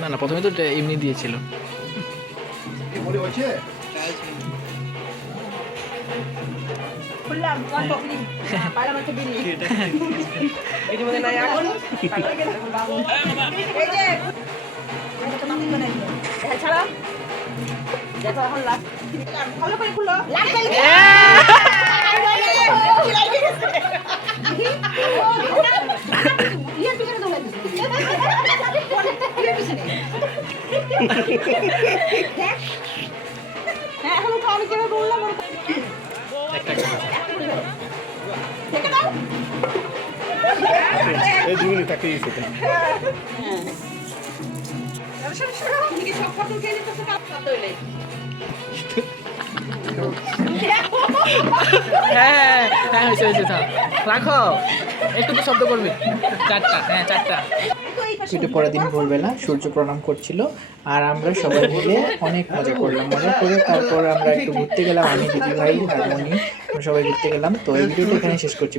না না, প্রথমে তো এমনি দিয়েছিল। হ্যাঁ হ্যাঁ, হয়েছে হয়েছে, থাক রাখো, একটু তো শব্দ করবে। চারটা, হ্যাঁ চারটা। এটা পরের দিন ভোরবেলা সূর্য প্রণাম করছিল আর আমরা সবাই মিলে অনেক মজা করলাম। মজা করে তারপর আমরা একটু ঘুরতে গেলাম, আমি, দিদি ভাই আর মনি, আমরা সবাই ঘুরতে গেলাম। তো এই ভিডিওটা এখানে শেষ করছি।